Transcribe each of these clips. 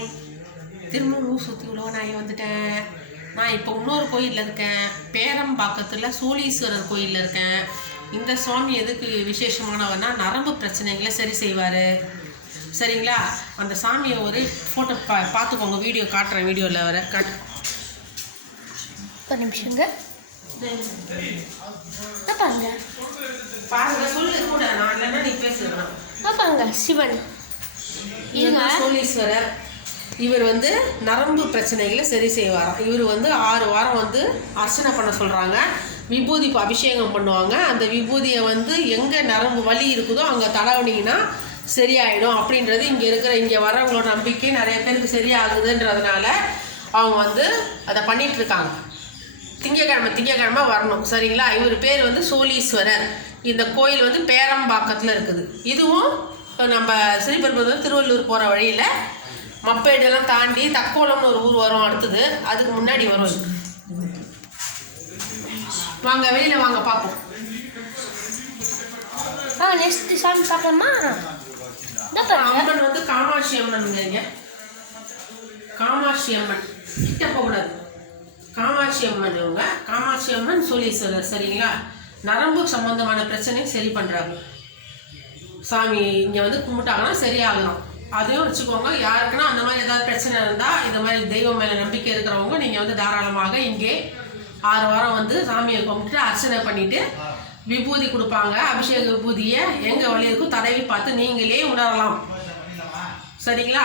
Hi, திரும்பவும் சுற்றி விடுவோம். நான் வந்துட்டேன். நான் இப்போ இன்னொரு கோயிலில் இருக்கேன். பேரம்பாக்கத்தில் சோழீஸ்வரர் கோயிலில் இருக்கேன். இந்த சுவாமி எதுக்கு விசேஷமானவர்னா நரம்பு பிரச்சனைகளை சரி செய்வார். சரிங்களா? அந்த சாமியை ஒரு ஃபோட்டோ பார்த்துக்கோங்க. வீடியோ காட்டுறேன். வீடியோவில் வர காட்டு. ஒரு நிமிஷங்க பாருங்க பாருங்க, சொல்லு கூட. நான் இல்லைன்னா நீ பேசுகிறேன். பாருங்க, சிவன் இதுதான் சோழீஸ்வரர். இவர் நரம்பு பிரச்சனைகளை சரி செய்வாராம். இவர் 6 வாரம் அர்ச்சனை பண்ண சொல்கிறாங்க. விபூதி அபிஷேகம் பண்ணுவாங்க. அந்த விபூதியை எங்கே நரம்பு வலி இருக்குதோ அங்கே தடவுனீங்கன்னா சரியாயிடும் அப்படின்றது இங்கே வரவங்களோட நம்பிக்கை. நிறைய பேருக்கு சரியாகுதுன்றதுனால அவங்க அதை பண்ணிகிட்ருக்காங்க. திங்கக்கிழமை வரணும். சரிங்களா? இவர் பேர் சோழீஸ்வரர். இந்த கோயில் பேரம்பாக்கத்தில் இருக்குது. இதுவும் நம்ம ஸ்ரீபெரும்புதூர் திருவள்ளூர் போகிற வழியில் மப்பேடெல்லாம் தாண்டி தக்கோலம்னு ஒரு ஊர் வரும். அடுத்தது அதுக்கு முன்னாடி வரும். வாங்க, வெளியில் வாங்க பார்ப்போம். நெக்ஸ்ட் சாமி பார்க்கலாமா? அம்மன் காமாட்சி அம்மன். காமாட்சி அம்மன் கிட்ட போகக்கூடாது. காமாட்சி அம்மன் இவங்க. காமாட்சி அம்மன் சோழீஸ்வரர். சரிங்களா? நரம்பு சம்பந்தமான பிரச்சனையை சரி பண்ணுறாங்க. சாமி இங்கே கும்பிட்டாங்கன்னா சரியாகலாம். அதையும் வச்சுக்கோங்க. யாருக்குன்னா அந்த மாதிரி ஏதாவது பிரச்சனை இருந்தால், இந்த மாதிரி தெய்வம் மேலே நம்பிக்கை இருக்கிறவங்க நீங்கள் தாராளமாக இங்கே 6 வாரம் சாமியை கும்பிட்டு அர்ச்சனை பண்ணிவிட்டு விபூதி கொடுப்பாங்க. அபிஷேக விபூதியை எங்கே வழி இருக்கும் தடவி பார்த்து நீங்களே உணரலாம். சரிங்களா?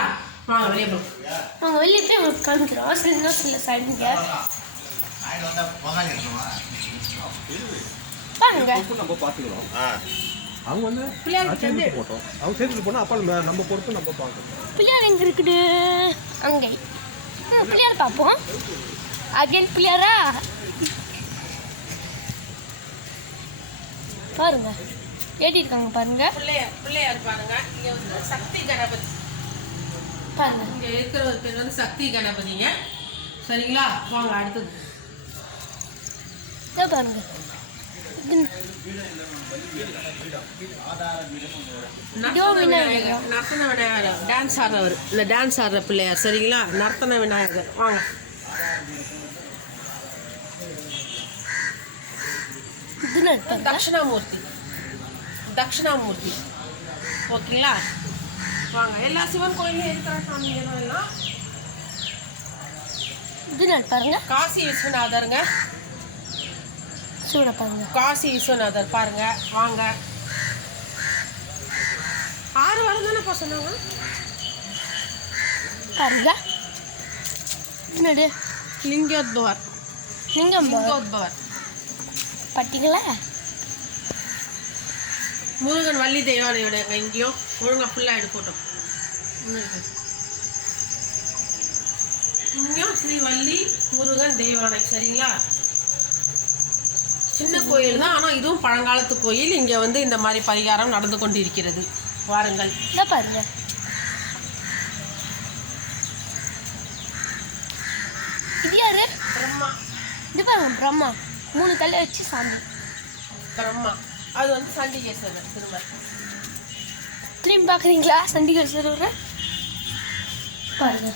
வாங்க வெளியே போகும். நாங்கள் வெளியே போய் உங்களுக்கு காமிக்கிறோம். சில சைடுங்க பாருங்க. நம்ம பார்த்துக்கிறோம். அவங்க பிள்ளையார் போட்டோம். அவங்க சேர்த்துட்டு போனால் அப்போ நம்ம பொறுப்பு நம்ம பார்க்கணும். பிள்ளையார் எங்கே இருக்குது? அங்கே பிள்ளையார் பார்ப்போம். அகைன் பிள்ளையாரா பாருங்க, ஏற்றிருக்காங்க பாருங்க. பிள்ளையார் பாருங்க. இங்கே சக்தி கணபதி பாருங்க. இங்கே இருக்கிற ஒரு பேர் சக்தி கணபதிங்க. சரிங்களா? வாங்க அடுத்தது பாருங்க. நர்த்தன விநாயகர் டான்ஸ் ஆடுறவர். இல்லை, டான்ஸ் ஆடுற பிள்ளையார். சரிங்களா? நர்த்தன விநாயகர். வாங்க. தட்சிணாமூர்த்தி. ஓகேங்களா? வாங்க. எல்லா சிவன் கோயிலும் இருக்கிற சாமி எல்லாம் பாருங்க. காசி விஸ்வநாதருங்க. பாருங்க, காசி விஸ்வநாதர் பாருங்க. வாங்க. 6 வாரம் தானே சொன்னாங்க. பாருங்க. என்னது? லிங்கோத்பவர். லிங்கோத்பவர் பார்த்தீங்களா? முருகன் வள்ளி தெய்வானையோட எங்கேயும் ஒழுங்கா ஃபுல்லாக எடுக்கட்டும். இங்கேயும் ஸ்ரீ வள்ளி முருகன் தெய்வானை. சரிங்களா? சின்ன கோயில் தான், ஆனால் இதுவும் பழங்காலத்து கோயில். இங்கே இந்த மாதிரி பரிகாரம் நடந்து கொண்டு இருக்கிறது. வாருங்கள். பாருங்க. இது யாரு? பிரம்மா. இது பாருங்க, பிரம்மா 3 தலை வச்சு சாமி. பிரம்மா அது சண்டிகேஸ்வரர். திரும்பி பார்க்குறீங்களா? சண்டிகேஸ்வரர் பாருங்க.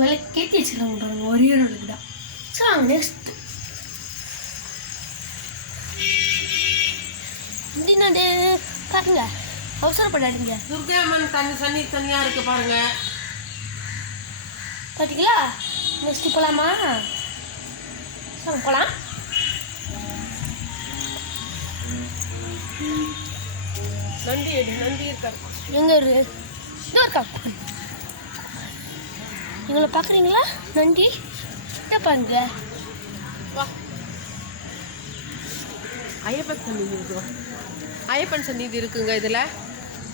மேலே கேட்டி வச்சுருக்காங்க பாருங்க. ஒரே ரோடுக்கு தான். சரி, நெக்ஸ்ட் என்னது பாருங்க. அவசரப்படாதீங்க. துர்கா அம்மன் தனியாக இருக்கு பாருங்க. பார்த்தீங்களா? நெக்ஸ்ட் போகலாமா? போகலாம். நந்தி இருக்காரு. எங்கே இதோ இருக்கா? எங்களை பார்க்குறீங்களா? நந்தி இதை பாருங்க. ஐயப்பன் சந்நிதி இருக்கு. ஐயப்பன் சந்நிதி இருக்குங்க. இதில்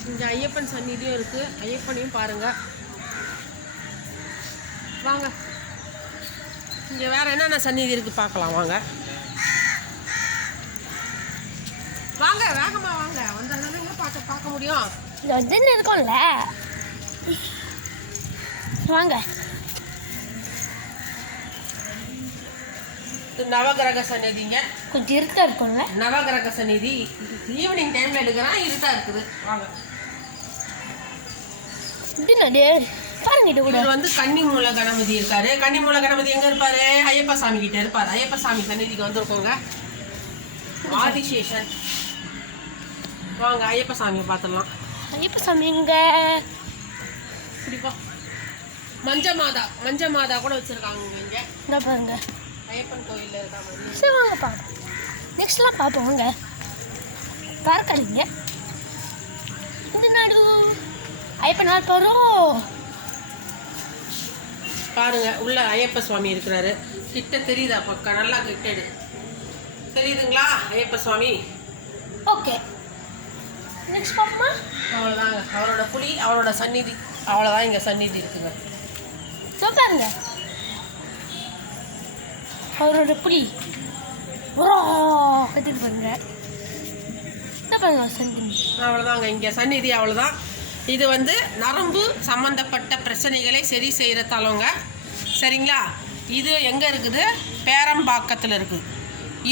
இங்கே ஐயப்பன் சந்நிதியும் இருக்குது. ஐயப்பனையும் பாருங்கள். வாங்க. இங்கே வேறு என்னென்ன சந்நிதி இருக்குது பார்க்கலாம். வாங்க வாங்க, வேகமாக வாங்க. வந்தாலும் பார்க்க முடியும். இது இருக்கும்ல. வாங்க. நவகிரக சந்நிதிங்க. கொஞ்சம் இருட்டா இருக்கும்ல. நவகிரக சந்நிதி ஈவினிங் டைமில் எடுக்கிறேன். இருட்டாக இருக்குது. வாங்க. இது என்னது பாருங்க இது கூட. இவர் வந்து கன்னிமூல கணபதி இருக்காரு. கன்னிமூல கணபதி எங்க இருப்பாரு? ஐயப்ப சாமி கிட்ட இருப்பாரு. ஐயப்ப சாமி சந்நிதிக்கு வந்திருக்கோங்க. ஆதிசேஷன். வாங்க ஐயப்ப சாமியை பார்த்துடலாம். ஐயப்ப சாமி எங்க? பிடிப்பா. மஞ்ச மாதா கூட வச்சிருக்காங்க இங்க. இந்த பாருங்க ஐயப்பன் கோயில்ல இருக்கா மாதிரி. சரி வாங்க பார்ப்போம். நெக்ஸ்ட்லாம் பார்ப்போம் வாங்க. பார்க்காதீங்க. இந்த நாடு ஐயப்ப நாள் போகிறோம். பாருங்க உள்ள ஐயப்ப சுவாமி இருக்கிறாரு. கிட்ட தெரியுதா? பக்கம் நல்லா கிட்ட எடு. தெரியுதுங்களா ஐயப்ப சுவாமி? ஓகே நெக்ஸ்ட் பார்ப்போமா? அவ்வளோதாங்க. அவரோட புலி, அவரோட சந்நிதி, அவ்வளோதான் இங்கே சந்நிதி இருக்குங்க. ஸோ பாருங்க அவரோட புலி கட்டிட்டு பாருங்க. என்ன பாருங்க சந்நிதி. அவ்வளோதாங்க இங்கே சந்நிதி. அவ்வளோதான். இது வந்து நரம்பு சம்மந்தப்பட்ட பிரச்சனைகளை சரி செய்கிற தலங்க. சரிங்களா? இது எங்கே இருக்குது? பேரம்பாக்கத்தில் இருக்குது.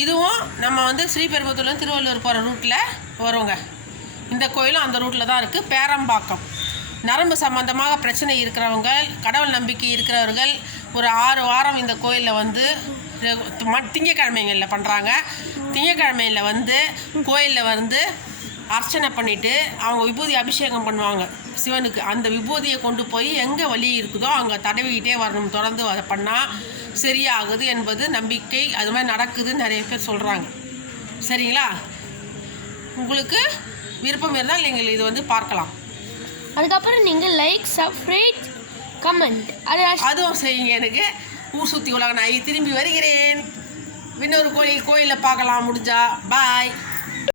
இதுவும் நம்ம வந்து ஸ்ரீபெரும்புத்தூர்லேருந்து திருவள்ளூர் போகிற ரூட்டில் வருவோங்க. இந்த கோயிலும் அந்த ரூட்டில் தான் இருக்குது. பேரம்பாக்கம். நரம்பு சம்மந்தமாக பிரச்சனை இருக்கிறவங்க, கடவுள் நம்பிக்கை இருக்கிறவர்கள் ஒரு 6 வாரம் இந்த கோயிலில் வந்து திங்கக்கிழமைகளில் பண்ணுறாங்க. திங்கக்கிழமையில் வந்து கோயிலில் வந்து அர்ச்சனை பண்ணிவிட்டு அவங்க விபூதி அபிஷேகம் பண்ணுவாங்க சிவனுக்கு. அந்த விபூதியை கொண்டு போய் எங்கே வலி இருக்குதோ அங்கே தடவிக்கிட்டே வரணும். தொடர்ந்து அதை பண்ணால் சரியாகுது என்பது நம்பிக்கை. அது மாதிரி நடக்குதுன்னு நிறைய பேர் சொல்கிறாங்க. சரிங்களா? உங்களுக்கு விருப்பம் இருந்தால் நீங்கள் இது வந்து பார்க்கலாம். அதுக்கப்புறம் நீங்கள் லைக் சப்ஸ்கிரைப் கமெண்ட் அதுவும் செய்யுங்க. எனக்கு ஊர் சுற்றி உலக நான் திரும்பி வருகிறேன். இன்னொரு கோயிலில் பார்க்கலாம் முடிஞ்சா. பாய்.